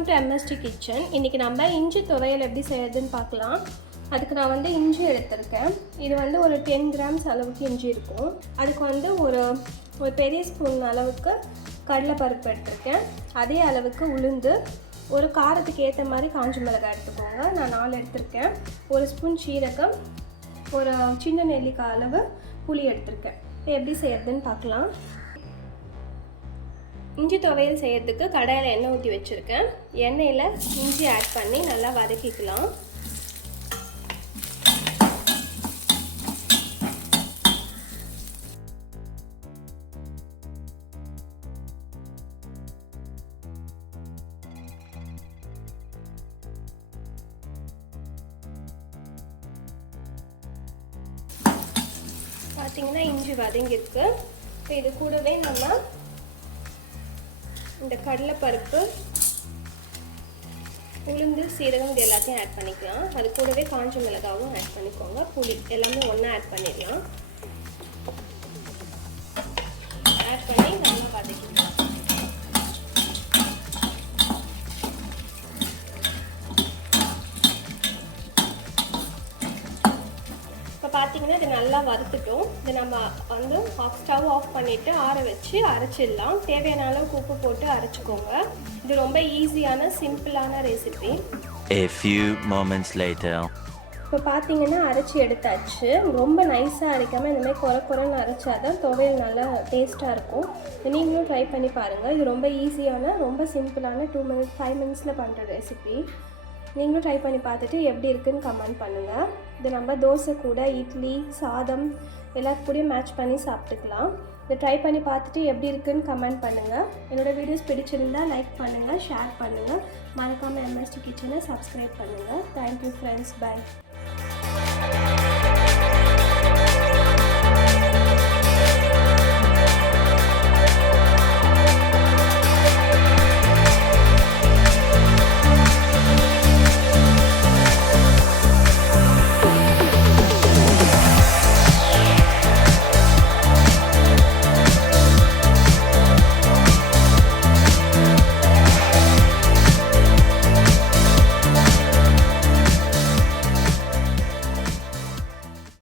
Welcome to MSD kitchen. இன்றைக்கி நம்ம இஞ்சி துவையல் எப்படி செய்யறதுன்னு பார்க்கலாம். அதுக்கு நான் வந்து இஞ்சி எடுத்திருக்கேன். இது வந்து ஒரு 10 கிராம்ஸ் அளவுக்கு இஞ்சி இருக்கும். அதுக்கு வந்து ஒரு பெரிய ஸ்பூன் அளவுக்கு கடலைப்பருப்பு எடுத்திருக்கேன். அதே அளவுக்கு உளுந்து, ஒரு காரத்துக்கு ஏற்ற மாதிரி காஞ்ச மிளகாய் எடுத்துக்கோங்க. நான் 4 எடுத்திருக்கேன். ஒரு ஸ்பூன் சீரகம், ஒரு சின்ன நெல்லிக்காய் அளவு புளி எடுத்திருக்கேன். எப்படி செய்யறதுன்னு பார்க்கலாம். இஞ்சி துவையல் செய்யறதுக்கு கடாயில் எண்ணெய் ஊற்றி வச்சுருக்கேன். எண்ணெயில் இஞ்சி ஆட் பண்ணி நல்லா வதக்கிக்கலாம். பார்த்தீங்கன்னா இஞ்சி வதங்கிருக்கு. இப்போ இது கூடவே நம்ம இந்த கடலைப்பருப்பு, உளுந்து, சீரகம் இது எல்லாத்தையும் ஆட் பண்ணிக்கலாம். அது கூடவே காஞ்ச மிளகாவும் ஆட் பண்ணிக்கோங்க. புளி எல்லாமே ஒன்றா ஆட் பண்ணிடலாம். ஆட் பண்ணி நல்லா வதக்கிக்கலாம். இப்போ பார்த்தீங்கன்னா இது நல்லா வறுத்துட்டோம். இது நம்ம வந்து ஸ்டவ் ஆஃப் பண்ணிவிட்டு ஆற வச்சு அரைச்சிடலாம். தேவையான அளவுக்கு உப்பு போட்டு அரைச்சிக்கோங்க. இது ரொம்ப ஈஸியான சிம்பிளான recipe. A few moments later. இப்போ பார்த்தீங்கன்னா அரைச்சி எடுத்தாச்சு. ரொம்ப நைஸாக அரைக்காமல் இந்த மாதிரி குறைன்னு அரைச்சாதான் துவையல் நல்லா டேஸ்ட்டாக இருக்கும். நீங்களும் ட்ரை பண்ணி பாருங்கள். இது ரொம்ப ஈஸியான, ரொம்ப சிம்பிளான 5 மினிட்ஸில் பண்ணுற ரெசிபி. நீங்களும் ட்ரை பண்ணி பார்த்துட்டு எப்படி இருக்குன்னு கமெண்ட் பண்ணுங்கள். இது நம்ம தோசை கூட, இட்லி, சாதம் எல்லாத்துக்கூடயும் மேட்ச் பண்ணி சாப்பிட்டுக்கலாம். இதை ட்ரை பண்ணி பார்த்துட்டு எப்படி இருக்குன்னு கமெண்ட் பண்ணுங்கள். என்னோடய வீடியோஸ் பிடிச்சிருந்தா லைக் பண்ணுங்கள், ஷேர் பண்ணுங்கள். மறக்காமல் MSD கிச்சனை சப்ஸ்கிரைப் பண்ணுங்கள். Thank you friends. பை.